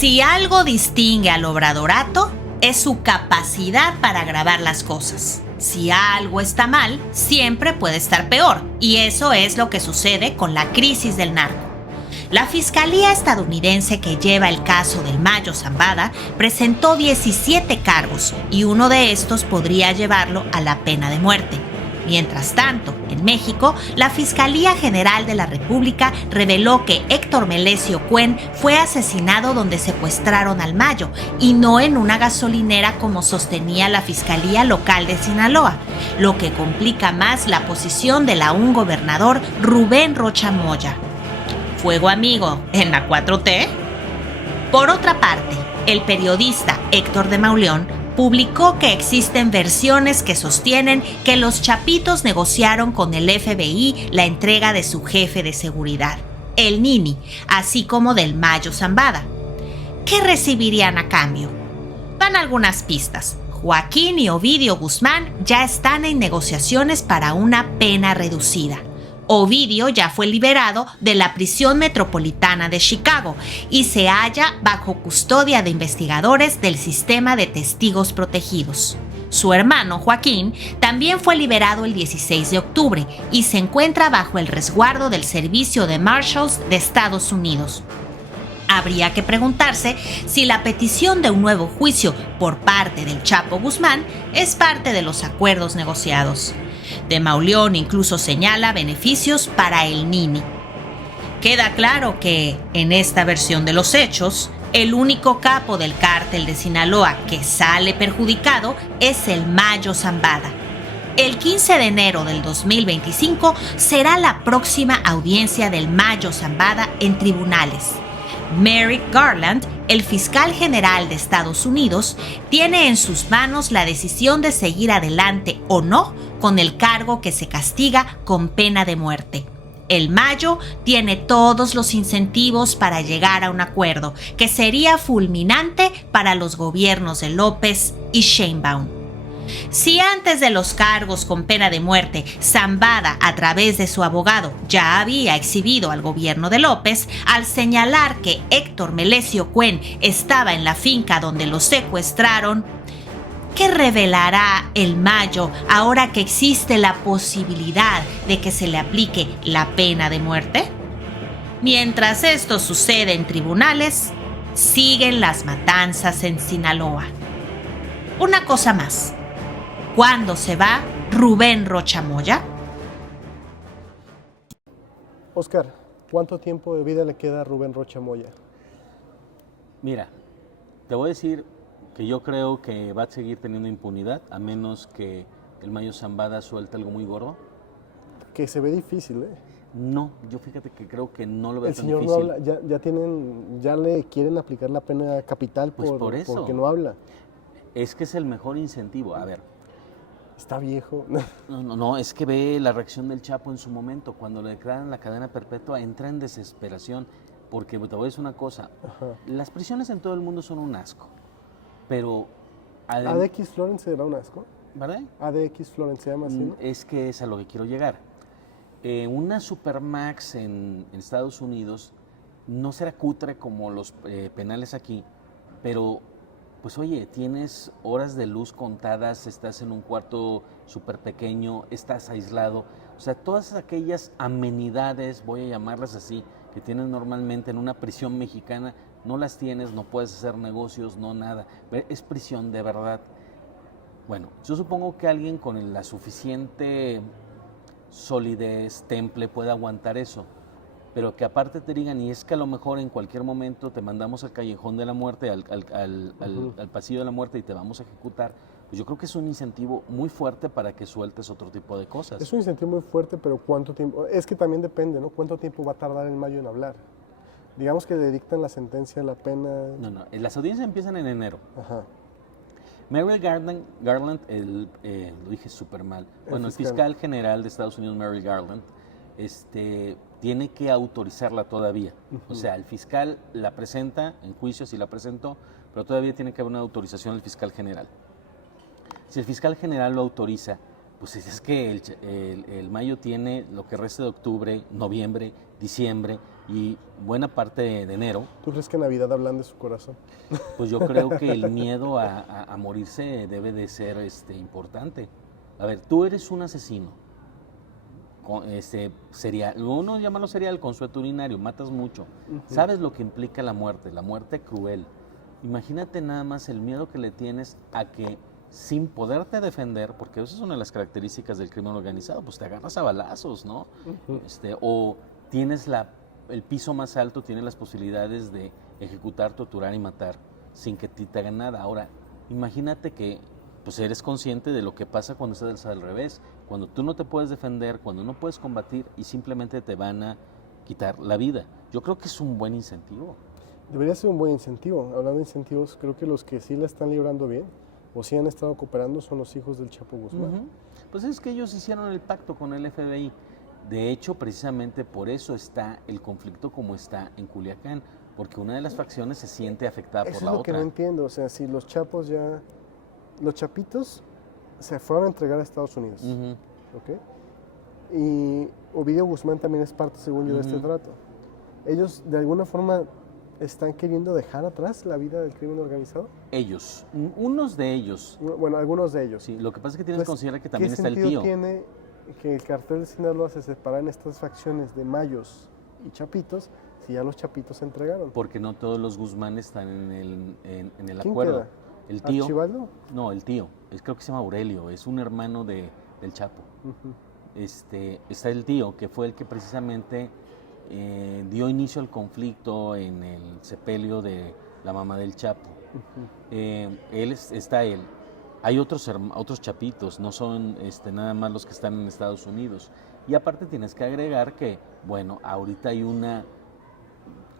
Si algo distingue al obradorato, es su capacidad para agravar las cosas. Si algo está mal, siempre puede estar peor, y eso es lo que sucede con la crisis del narco. La Fiscalía estadounidense que lleva el caso del Mayo Zambada presentó 17 cargos y uno de estos podría llevarlo a la pena de muerte. Mientras tanto, en México, la Fiscalía General de la República reveló que Héctor Melesio Cuen fue asesinado donde secuestraron al Mayo y no en una gasolinera como sostenía la Fiscalía Local de Sinaloa, lo que complica más la posición del aún gobernador Rubén Rocha Moya. ¿Fuego amigo en la 4T? Por otra parte, el periodista Héctor de Mauleón publicó que existen versiones que sostienen que los Chapitos negociaron con el FBI la entrega de su jefe de seguridad, el Nini, así como del Mayo Zambada. ¿Qué recibirían a cambio? Van algunas pistas. Joaquín y Ovidio Guzmán ya están en negociaciones para una pena reducida. Ovidio ya fue liberado de la prisión metropolitana de Chicago y se halla bajo custodia de investigadores del sistema de testigos protegidos. Su hermano Joaquín también fue liberado el 16 de octubre y se encuentra bajo el resguardo del Servicio de Marshals de Estados Unidos. Habría que preguntarse si la petición de un nuevo juicio por parte del Chapo Guzmán es parte de los acuerdos negociados. De Mauleón incluso señala beneficios para el Nini. Queda claro que, en esta versión de los hechos, el único capo del cártel de Sinaloa que sale perjudicado es el Mayo Zambada. El 15 de enero del 2025 será la próxima audiencia del Mayo Zambada en tribunales. Merrick Garland, el fiscal general de Estados Unidos, tiene en sus manos la decisión de seguir adelante o no con el cargo que se castiga con pena de muerte. El Mayo tiene todos los incentivos para llegar a un acuerdo que sería fulminante para los gobiernos de López y Sheinbaum. Si antes de los cargos con pena de muerte, Zambada, a través de su abogado, ya había exhibido al gobierno de López al señalar que Héctor Melesio Cuen estaba en la finca donde lo secuestraron, ¿qué revelará el Mayo ahora que existe la posibilidad de que se le aplique la pena de muerte? Mientras esto sucede en tribunales, siguen las matanzas en Sinaloa. Una cosa más. ¿Cuándo se va Rubén Rocha Moya? Oscar, ¿cuánto tiempo de vida le queda a Rubén Rocha Moya? Mira, te voy a decir que yo creo que va a seguir teniendo impunidad, a menos que el Mayo Zambada suelte algo muy gordo. Que se ve difícil, ¿eh? No, yo fíjate que creo que no lo veo tan señor difícil. No habla, ya le quieren aplicar la pena capital Pues por eso. porque no habla. Es que es el mejor incentivo. A ver. Está viejo. No, es que ve la reacción del Chapo en su momento. Cuando le declaran la cadena perpetua, entra en desesperación. Porque te voy a decir una cosa. Ajá. Las prisiones en todo el mundo son un asco. Pero... ADX Florence era un asco. ¿Verdad? ADX Florence se llama así, ¿no? Es que es a lo que quiero llegar. Una Supermax en Estados Unidos no será cutre como los penales aquí, pero... Pues oye, tienes horas de luz contadas, estás en un cuarto súper pequeño, estás aislado. O sea, todas aquellas amenidades, voy a llamarlas así, que tienes normalmente en una prisión mexicana, no las tienes, no puedes hacer negocios, no nada. Es prisión de verdad. Bueno, yo supongo que alguien con la suficiente solidez, temple, puede aguantar eso. Pero que aparte te digan, y es que a lo mejor en cualquier momento te mandamos al callejón de la muerte, al pasillo de la muerte y te vamos a ejecutar, pues yo creo que es un incentivo muy fuerte para que sueltes otro tipo de cosas. Es un incentivo muy fuerte, pero ¿cuánto tiempo? Es que también depende, ¿no? ¿Cuánto tiempo va a tardar el Mayo en hablar? Digamos que le dictan la sentencia, la pena... No, las audiencias empiezan en enero. Ajá. Merrick Garland, lo dije súper mal, el fiscal general de Estados Unidos, Merrick Garland, tiene que autorizarla todavía. O sea, el fiscal la presenta en juicio, sí la presentó, pero todavía tiene que haber una autorización del fiscal general. Si el fiscal general lo autoriza, pues es que el Mayo tiene lo que resta de octubre, noviembre, diciembre y buena parte de enero, ¿Tú crees que en Navidad hablan de su corazón? pues yo creo que el miedo a morirse debe de ser importante. A ver, tú eres un asesino, serial, uno llamarlo serial, consuetudinario, matas mucho. Sabes lo que implica la muerte cruel. Imagínate nada más el miedo que le tienes a que sin poderte defender, porque esa es una de las características del crimen organizado, pues te agarras a balazos, ¿no? O tienes el piso más alto, tienes las posibilidades de ejecutar, torturar y matar sin que te hagan nada. Ahora, imagínate que pues eres consciente de lo que pasa cuando estás al revés, cuando tú no te puedes defender, cuando no puedes combatir y simplemente te van a quitar la vida. Yo creo que es un buen incentivo. Debería ser un buen incentivo. Hablando de incentivos, creo que los que sí la están librando bien o sí han estado cooperando son los hijos del Chapo Guzmán. Pues es que ellos hicieron el pacto con el FBI. De hecho, precisamente por eso está el conflicto como está en Culiacán, porque una de las facciones se siente afectada Eso por la es lo que otra. no entiendo. O sea, si los chapos ya... Los chapitos se fueron a entregar a Estados Unidos. ¿Ok? Y Ovidio Guzmán también es parte, según yo, de este trato. Ellos, de alguna forma, están queriendo dejar atrás la vida del crimen organizado. Ellos, unos de ellos. Bueno, algunos de ellos. Sí, lo que pasa es que tienes que Entonces, considerar que también está el ¿qué sentido tío. tiene que el cartel de Sinaloa se separa en estas facciones de mayos y chapitos si ya los chapitos se entregaron? Porque no todos los Guzmán están en el ¿Quién acuerdo. queda? El tío. ¿Archibaldo? No, el tío. Creo que se llama Aurelio, es un hermano del Chapo. Está el tío, que fue el que precisamente dio inicio al conflicto en el sepelio de la mamá del Chapo. Está él. Hay otros chapitos, no son nada más los que están en Estados Unidos. Y aparte tienes que agregar que, bueno, ahorita hay una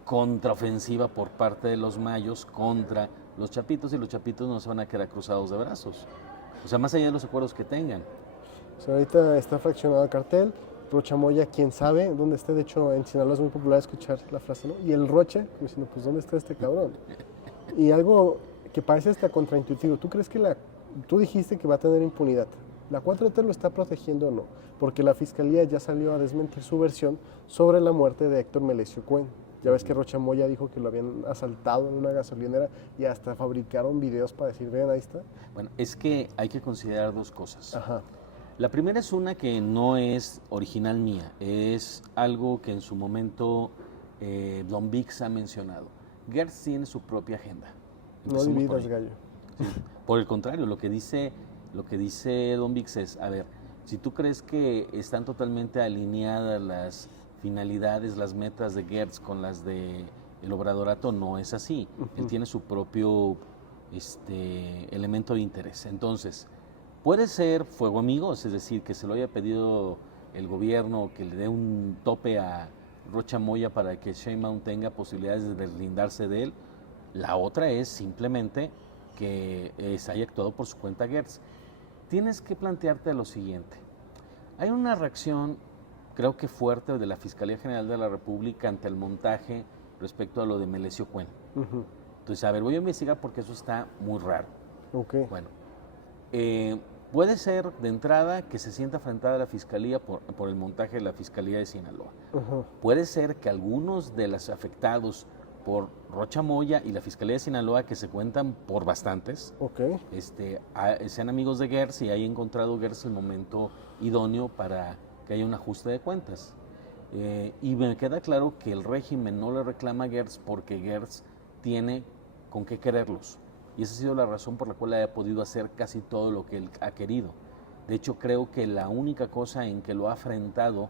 contraofensiva por parte de los mayos contra los chapitos, y los chapitos no se van a quedar cruzados de brazos. O sea, más allá de los acuerdos que tengan. O sea, ahorita está fraccionado el cartel. Rochamoya, quién sabe dónde esté. De hecho, en Sinaloa es muy popular escuchar la frase, ¿no? Y el Rocha, como diciendo, pues, ¿dónde está este cabrón? Y algo que parece hasta contraintuitivo. ¿Tú crees que tú dijiste que va a tener impunidad? ¿La 4T lo está protegiendo o no? Porque la Fiscalía ya salió a desmentir su versión sobre la muerte de Héctor Melesio Cuen. Ya ves que Rochamoya dijo que lo habían asaltado en una gasolinera y hasta fabricaron videos para decir, vean, ahí está. Bueno, es que hay que considerar dos cosas. Ajá. La primera es una que no es original mía, es algo que en su momento Don Vix ha mencionado. Gertz tiene su propia agenda. No Empecemos por dividas, ahí. gallo. Sí. Por el contrario, lo que dice Don Vix es, a ver, si tú crees que están totalmente alineadas las finalidades, las metas de Gertz con las de el Obradorato, no es así. Él tiene su propio elemento de interés. Entonces, puede ser fuego amigos, es decir, que se lo haya pedido el gobierno, que le dé un tope a Rochamoya para que Sheinbaum tenga posibilidades de deslindarse de él. La otra es simplemente que se haya actuado por su cuenta Gertz. Tienes que plantearte lo siguiente. Hay una reacción, creo que fuerte, de la Fiscalía General de la República ante el montaje respecto a lo de Melesio Cuen. Entonces, a ver, voy a investigar porque eso está muy raro. Ok. Bueno, puede ser de entrada que se sienta afrentada la Fiscalía por el montaje de la Fiscalía de Sinaloa. Puede ser que algunos de los afectados por Rochamoya y la Fiscalía de Sinaloa, que se cuentan por bastantes, sean amigos de Gertz y haya encontrado Gertz el momento idóneo para que haya un ajuste de cuentas. Y me queda claro que el régimen no le reclama a Gertz porque Gertz tiene con qué quererlos. Y esa ha sido la razón por la cual haya podido hacer casi todo lo que él ha querido. De hecho, creo que la única cosa en que lo ha afrentado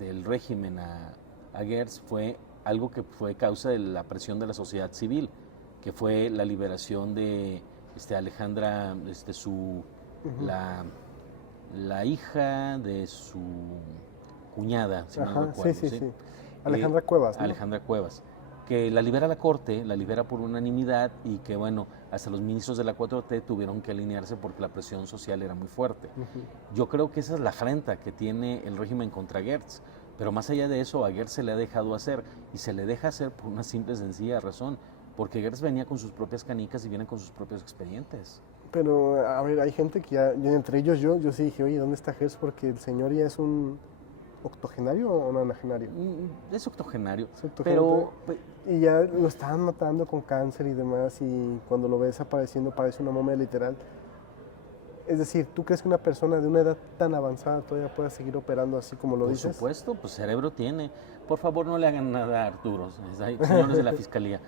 el régimen a Gertz fue algo que fue causa de la presión de la sociedad civil, que fue la liberación de Alejandra, la hija de su cuñada, si no recuerdo. Sí. Alejandra Cuevas, ¿no? Alejandra Cuevas, que la libera la Corte, la libera por unanimidad y que, bueno, hasta los ministros de la 4T tuvieron que alinearse porque la presión social era muy fuerte. Yo creo que esa es la afrenta que tiene el régimen contra Gertz. Pero más allá de eso, a Gertz se le ha dejado hacer, y se le deja hacer por una simple y sencilla razón, porque Gertz venía con sus propias canicas y viene con sus propios expedientes. Pero, a ver, hay gente que ya, entre ellos yo sí dije, oye, ¿dónde está Gertz? Porque el señor ya es un octogenario o nonagenario? Es octogenario, Es octogenario, pero y ya lo estaban matando con cáncer y demás, y cuando lo ves apareciendo parece una momia literal. Es decir, ¿tú crees que una persona de una edad tan avanzada todavía pueda seguir operando así como lo por dices? supuesto, pues cerebro tiene. Por favor, no le hagan nada a Arturo, señores de la Fiscalía.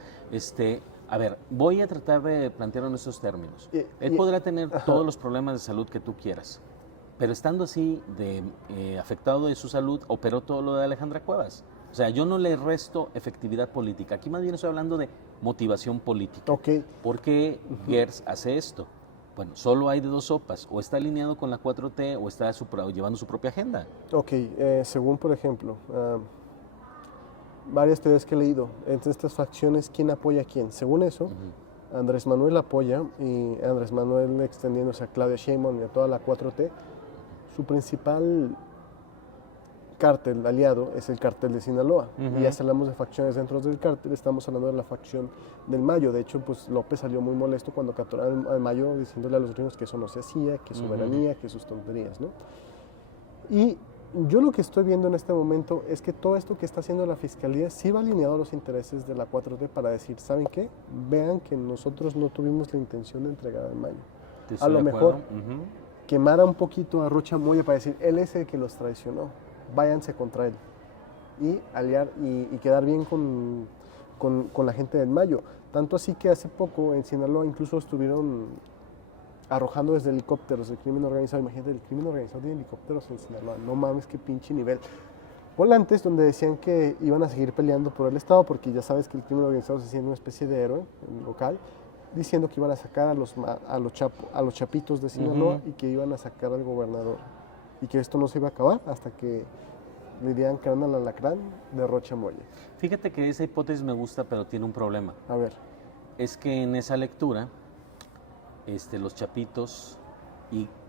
A ver, voy a tratar de plantearlo en esos términos. Él podrá tener todos los problemas de salud que tú quieras, pero estando así afectado de su salud, operó todo lo de Alejandra Cuevas. O sea, yo no le resto efectividad política. Aquí más bien estoy hablando de motivación política. Ok. ¿Por qué Gers hace esto? Bueno, solo hay de dos sopas. O está alineado con la 4T o está llevando su propia agenda. Ok, según por ejemplo, varias teorías que he leído, entre estas facciones, ¿quién apoya a quién? Según eso, Andrés Manuel apoya, y Andrés Manuel extendiéndose a Claudia Sheinbaum y a toda la 4T, su principal cártel aliado es el cártel de Sinaloa. Y ya si hablamos de facciones dentro del cártel, estamos hablando de la facción del Mayo. De hecho, pues López salió muy molesto cuando capturaron al Mayo, diciéndole a los gringos que eso no se hacía, que soberanía, que sus tonterías, ¿no? Y yo lo que estoy viendo en este momento es que todo esto que está haciendo la Fiscalía sí va alineado a los intereses de la 4T para decir, ¿saben qué? Vean que nosotros no tuvimos la intención de entregar al Mayo. A lo mejor quemara un poquito a Rocha Moya para decir, él es el que los traicionó, váyanse contra él. Y aliar y quedar bien con la gente del Mayo. Tanto así que hace poco en Sinaloa incluso estuvieron arrojando desde helicópteros el crimen organizado. Imagínate, el crimen organizado de helicópteros en Sinaloa. No mames, qué pinche nivel. Volantes donde decían que iban a seguir peleando por el Estado, porque ya sabes que el crimen organizado se siente una especie de héroe local, diciendo que iban a sacar a los chapitos de Sinaloa y que iban a sacar al gobernador. Y que esto no se iba a acabar hasta que le dieran carne al alacrán de Rocha Moya. Fíjate que esa hipótesis me gusta, pero tiene un problema. A ver. Es que en esa lectura, los chapitos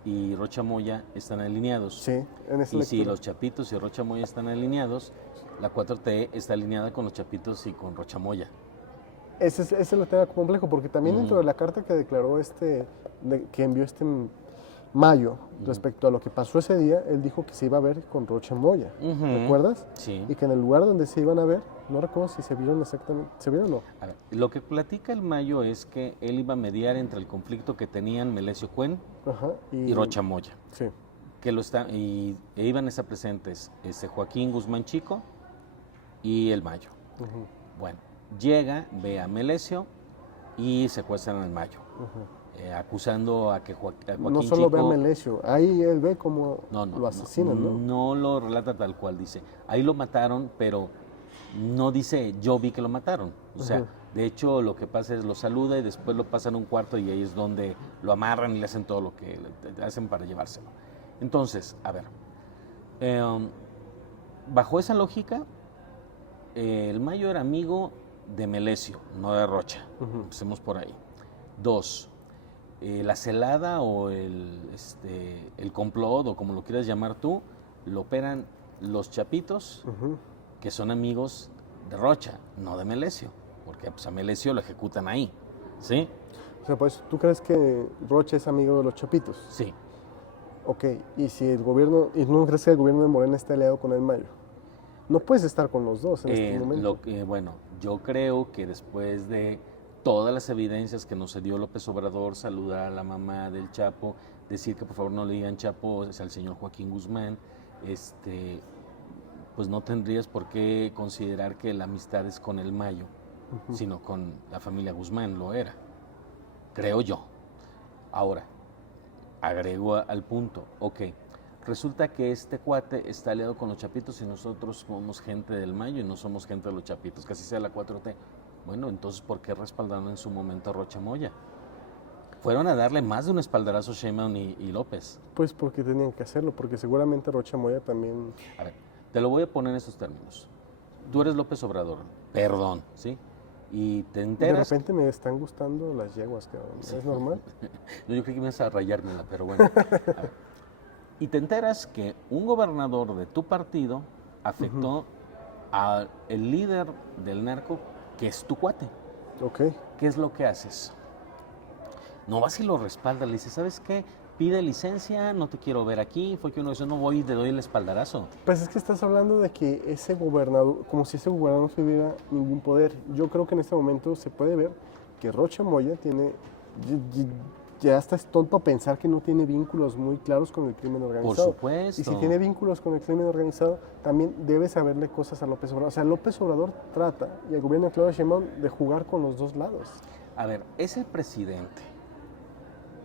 y Rocha Moya están alineados. Sí, en esa y lectura. si los chapitos y Rocha Moya están alineados, la 4T está alineada con los chapitos y con Rocha Moya. Ese es el tema complejo, porque también dentro de la carta que declaró que envió Mayo respecto a lo que pasó ese día, él dijo que se iba a ver con Rocha Moya, ¿recuerdas? Sí. Y que en el lugar donde se iban a ver, no recuerdo si se vieron exactamente, ¿se vieron o no? A ver, lo que platica el Mayo es que él iba a mediar entre el conflicto que tenían Melesio Cuen y Rocha Moya. Sí. E iban a estar presentes Joaquín Guzmán Chico y el Mayo. Bueno, llega, ve a Melesio y secuestran al Mayo. Acusando a que Joaquín no solo Chico, ve a Melesio, ahí él ve cómo lo asesinan, ¿no? No lo relata tal cual, dice. Ahí lo mataron, pero no dice yo vi que lo mataron. O sea, de hecho lo que pasa es lo saluda y después lo pasan a un cuarto y ahí es donde lo amarran y le hacen todo lo que le hacen para llevárselo. Entonces, a ver, bajo esa lógica, el Mayo era amigo de Melesio, no de Rocha. Empecemos por ahí. 2. La celada o el complot, o como lo quieras llamar tú, lo operan los chapitos, que son amigos de Rocha, no de Melesio, porque pues, a Melesio lo ejecutan ahí, ¿sí? O sea, pues, ¿tú crees que Rocha es amigo de los chapitos? Sí. Ok, y si el gobierno, ¿y no crees que el gobierno de Morena está aliado con el Mayo? No puedes estar con los dos en este momento. Bueno, yo creo que después de todas las evidencias que nos dio López Obrador, saludar a la mamá del Chapo, decir que por favor no le digan Chapo al señor Joaquín Guzmán, pues no tendrías por qué considerar que la amistad es con el Mayo, sino con la familia Guzmán, lo era, creo yo. Ahora, agrego al punto, resulta que este cuate está aliado con los chapitos y nosotros somos gente del Mayo y no somos gente de los chapitos, que así sea la 4T. Bueno, entonces, ¿por qué respaldaron en su momento a Rocha Moya? Fueron a darle más de un espaldarazo Sheinbaum y López. Pues porque tenían que hacerlo, porque seguramente Rocha Moya también... A ver, te lo voy a poner en estos términos. Tú eres López Obrador, perdón, ¿sí? Y te enteras... De repente me están gustando las yeguas, cabrón. ¿Es normal? No, yo creí que me ibas a rayármela, pero bueno. A ver. Y te enteras que un gobernador de tu partido afectó al líder del narco, que es tu cuate. Ok. ¿Qué es lo que haces? No vas y lo respaldas, le dices, ¿sabes qué? pide licencia, no te quiero ver aquí, fue que uno dice, no voy y te doy el espaldarazo. Pues es que estás hablando de que ese gobernador, como si ese gobernador no tuviera ningún poder. Yo creo que en este momento se puede ver que Rocha Moya tiene, ya hasta es tonto pensar que no tiene vínculos muy claros con el crimen organizado. Por supuesto. Y si tiene vínculos con el crimen organizado, también debe saberle cosas a López Obrador. O sea, López Obrador trata, y el gobierno de Claudia Sheinbaum, de jugar con los dos lados. A ver, es el presidente.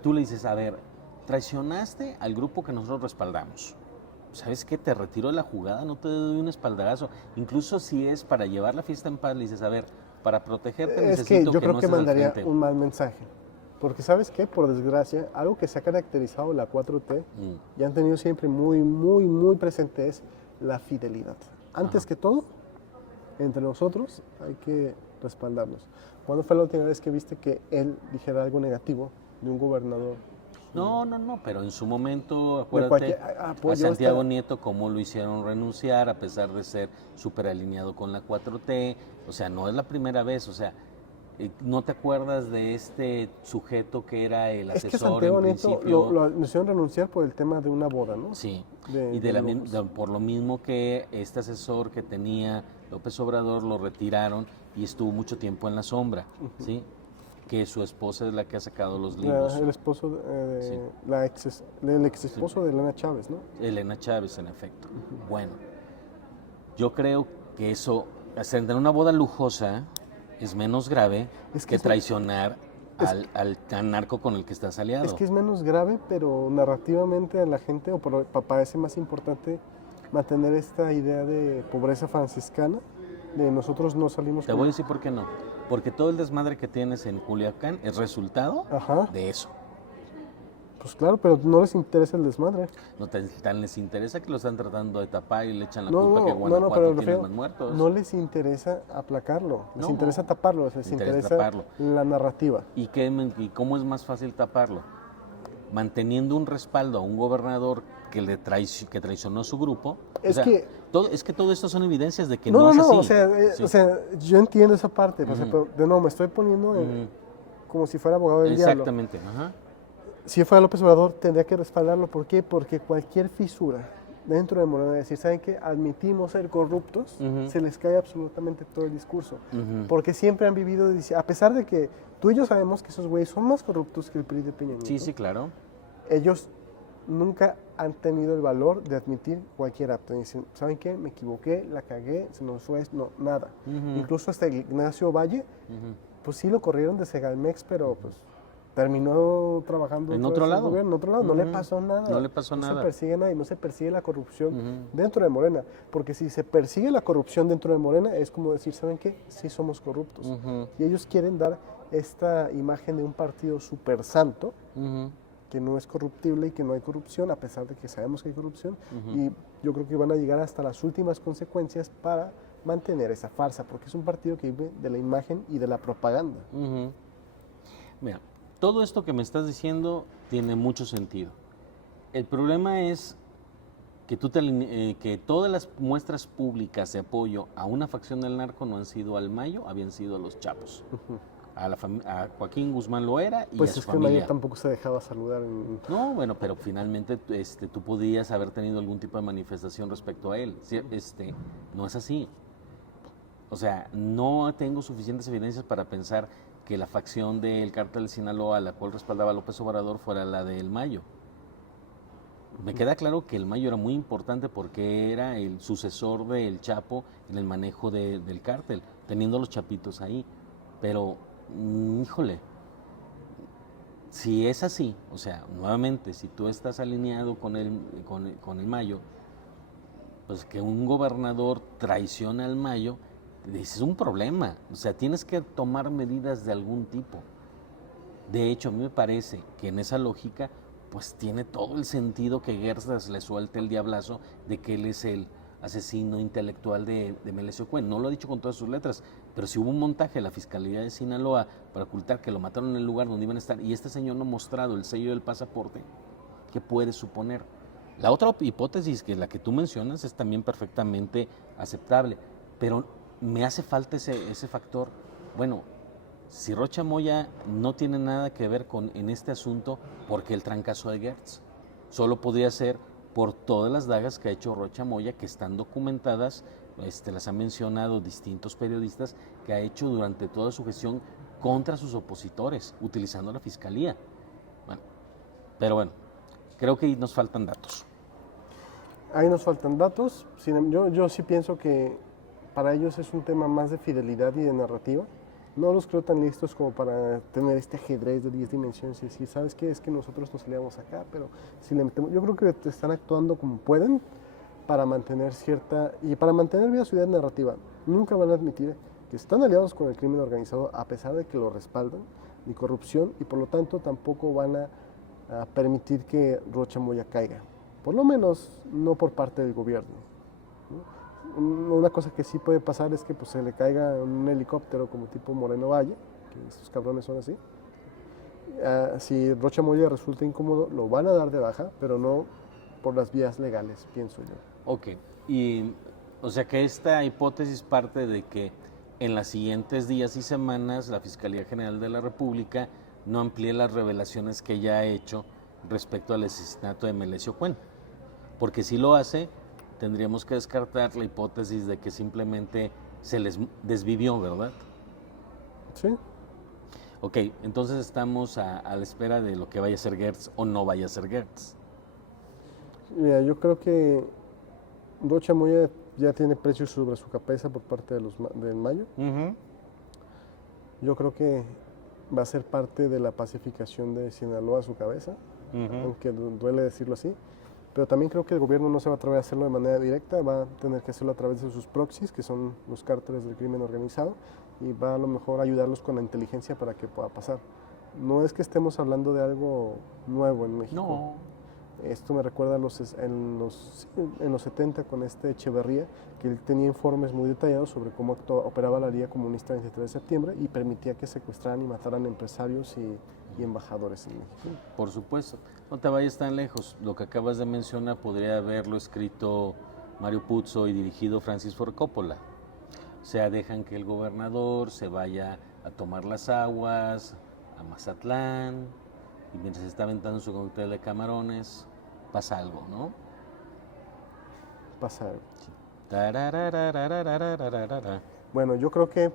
Tú le dices, a ver, traicionaste al grupo que nosotros respaldamos. ¿Sabes qué? Te retiro de la jugada, no te doy un espaldarazo. Incluso si es para llevar la fiesta en paz, le dices, a ver, para protegerte Es que necesito yo creo no que estés al mandaría frente. un mal mensaje. Porque ¿sabes qué? Por desgracia, algo que se ha caracterizado la 4T y han tenido siempre muy presente es la fidelidad. Antes que todo, entre nosotros hay que respaldarnos. ¿Cuándo fue la última vez que viste que él dijera algo negativo de un gobernador? No, pero en su momento, De acuérdate, cualquier- a apoyó Santiago esta- Nieto cómo lo hicieron renunciar a pesar de ser súper alineado con la 4T. O sea, no es la primera vez, o sea, ¿no te acuerdas de este sujeto que era el Es que asesor Santiago en Nieto principio? lo hicieron renunciar por el tema de una boda, ¿no? Sí, De- y de López. por lo mismo que este asesor que tenía López Obrador lo retiraron y estuvo mucho tiempo en la sombra, ¿sí? Que su esposa es la que ha sacado los libros. El esposo Sí. el ex esposo de Elena Chávez, ¿no? Elena Chávez, en efecto. Bueno, yo creo que eso, hacer tener una boda lujosa es menos grave Es que que es- traicionar al narco con el que estás aliado. Es que es menos grave, pero narrativamente a la gente, parece más importante mantener esta idea de pobreza franciscana, de nosotros no salimos Te con- voy a decir por qué no. Porque todo el desmadre que tienes en Culiacán es resultado Ajá, de eso. pues claro, pero no les interesa el desmadre. No tan les interesa que lo están tratando de tapar y le echan la No, culpa no, que no, Guanajuato pero me tiene refiero, más muertos. no les interesa aplacarlo, les No, interesa taparlo, les interesa interesa taparlo. la narrativa. ¿Y cómo es más fácil taparlo? Manteniendo un respaldo a un gobernador que traicionó a su grupo. Es que- todo esto son evidencias de que No, no, es así. o sea, yo entiendo esa parte, o sea, pero de nuevo me estoy poniendo como si fuera abogado del diablo. Exactamente. Ajá. Si yo fuera López Obrador, tendría que respaldarlo. ¿Por qué? Porque cualquier fisura dentro de Morena, decir, ¿saben qué? Admitimos ser corruptos, se les cae absolutamente todo el discurso. Porque siempre han vivido, a pesar de que tú y yo sabemos que esos güeyes son más corruptos que el PRI de Peña Nieto, Sí, claro. ellos nunca han tenido el valor de admitir cualquier acto. Y dicen, ¿saben qué? Me equivoqué, la cagué, se nos fue, no, nada. Incluso hasta Ignacio Valle, pues sí lo corrieron de Segalmex, pero pues terminó trabajando En otra otro vez lado. en otro lado, no le pasó nada. No le pasó No nada. se persigue nada y no se persigue la corrupción dentro de Morena, porque si se persigue la corrupción dentro de Morena es como decir, ¿saben qué? Sí somos corruptos. Y ellos quieren dar esta imagen de un partido súper santo, que no es corruptible y que no hay corrupción, a pesar de que sabemos que hay corrupción, y yo creo que van a llegar hasta las últimas consecuencias para mantener esa farsa, porque es un partido que vive de la imagen y de la propaganda. Mira, todo esto que me estás diciendo tiene mucho sentido. El problema es que, que todas las muestras públicas de apoyo a una facción del narco no han sido al Mayo, habían sido a los Chapos. A Joaquín Guzmán Loera y Pues a su es que familia. Mayer tampoco se dejaba saludar. No, bueno, pero finalmente tú podías haber tenido algún tipo de manifestación respecto a él. No es así. O sea, no tengo suficientes evidencias para pensar que la facción del cártel de Sinaloa, a la cual respaldaba López Obrador, fuera la del Mayo. Me queda claro que el Mayo era muy importante porque era el sucesor del Chapo en el manejo del cártel, teniendo a los chapitos ahí. Pero, híjole, si es así, o sea, nuevamente, si tú estás alineado con el Mayo, pues que un gobernador traicione al Mayo, es un problema. O sea, tienes que tomar medidas de algún tipo. De hecho, a mí me parece que en esa lógica, pues tiene todo el sentido que Gersas le suelte el diablazo de que él es el asesino intelectual de Melesio Cuen. No lo ha dicho con todas sus letras, pero si hubo un montaje de la Fiscalía de Sinaloa para ocultar que lo mataron en el lugar donde iban a estar y este señor no ha mostrado el sello del pasaporte, ¿qué puedes suponer? La otra hipótesis, que la que tú mencionas, es también perfectamente aceptable, pero me hace falta ese factor. Bueno, si Rocha Moya no tiene nada que ver en este asunto, ¿por qué el trancazo de Gertz? Solo podría ser por todas las dagas que ha hecho Rocha Moya, que están documentadas, las han mencionado distintos periodistas, que ha hecho durante toda su gestión contra sus opositores, utilizando la fiscalía. Bueno, pero bueno, creo que ahí nos faltan datos. Ahí nos faltan datos. Yo sí pienso que para ellos es un tema más de fidelidad y de narrativa. No los creo tan listos como para tener este ajedrez de 10 dimensiones y decir, ¿sabes qué? Es que nosotros nos salíamos acá, pero si le metemos... Yo creo que están actuando como pueden para mantener viva su idea narrativa. Nunca van a admitir que están aliados con el crimen organizado a pesar de que lo respaldan, ni corrupción, y por lo tanto tampoco van a permitir que Rocha Moya caiga. Por lo menos no por parte del gobierno, ¿no? Una cosa que sí puede pasar es que pues, se le caiga un helicóptero como tipo Moreno Valle, que estos cabrones son así. Si Rocha Moya resulta incómodo, lo van a dar de baja, pero no por las vías legales, pienso yo. Ok, y o sea que esta hipótesis parte de que en los siguientes días y semanas la Fiscalía General de la República no amplíe las revelaciones que ya ha hecho respecto al asesinato de Melesio Cuen. Porque si lo hace, tendríamos que descartar la hipótesis de que simplemente se les desvivió, ¿verdad? Sí. Ok, entonces estamos a la espera de lo que vaya a ser Gertz o no vaya a ser Gertz. Mira, yo creo que Rocha Moya ya tiene precios sobre su cabeza por parte del Mayo. Yo creo que va a ser parte de la pacificación de Sinaloa a su cabeza, aunque duele decirlo así. Pero también creo que el gobierno no se va a atrever a hacerlo de manera directa, va a tener que hacerlo a través de sus proxies, que son los cárteles del crimen organizado, y va a lo mejor ayudarlos con la inteligencia para que pueda pasar. No es que estemos hablando de algo nuevo en México. No. Esto me recuerda en los 70 con Echeverría, que él tenía informes muy detallados sobre cómo operaba la Liga Comunista el 23 de septiembre y permitía que secuestraran y mataran empresarios y embajadores en México. Por supuesto. No te vayas tan lejos. Lo que acabas de mencionar podría haberlo escrito Mario Puzo y dirigido Francis Ford Coppola. O sea, dejan que el gobernador se vaya a tomar las aguas a Mazatlán y mientras está aventando su cóctel de camarones, pasa algo, ¿no? Pasa algo. Sí. Bueno, yo creo que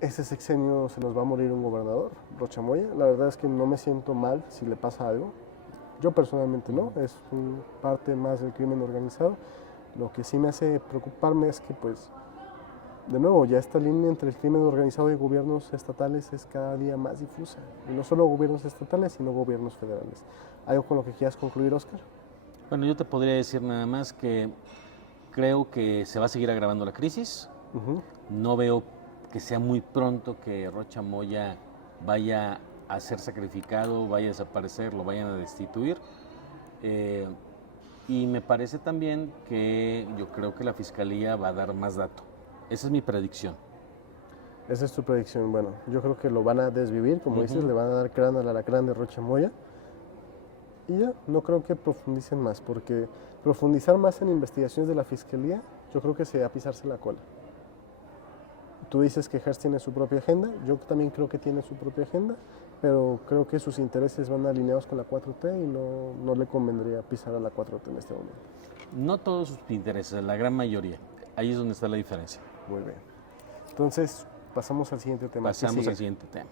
ese sexenio se nos va a morir un gobernador, Rocha Moya. La verdad es que no me siento mal si le pasa algo. Yo personalmente no, es parte más del crimen organizado. Lo que sí me hace preocuparme es que, pues, de nuevo, ya esta línea entre el crimen organizado y gobiernos estatales es cada día más difusa. Y no solo gobiernos estatales, sino gobiernos federales. ¿Algo con lo que quieras concluir, Oscar? Bueno, yo te podría decir nada más que creo que se va a seguir agravando la crisis. No veo que sea muy pronto que Rocha Moya vaya a ser sacrificado, vaya a desaparecer, lo vayan a destituir. Y me parece también que yo creo que la Fiscalía va a dar más dato. Esa es mi predicción. Esa es tu predicción. Bueno, yo creo que lo van a desvivir, como dices, le van a dar cráneo al alacrán de Rocha Moya. Y ya, no creo que profundicen más, porque profundizar más en investigaciones de la Fiscalía, yo creo que sería pisarse la cola. Tú dices que Gertz tiene su propia agenda, yo también creo que tiene su propia agenda, pero creo que sus intereses van alineados con la 4T y no le convendría pisar a la 4T en este momento. No todos sus intereses, la gran mayoría. Ahí es donde está la diferencia. Muy bien. Entonces, pasamos al siguiente tema. Pasamos al siguiente tema.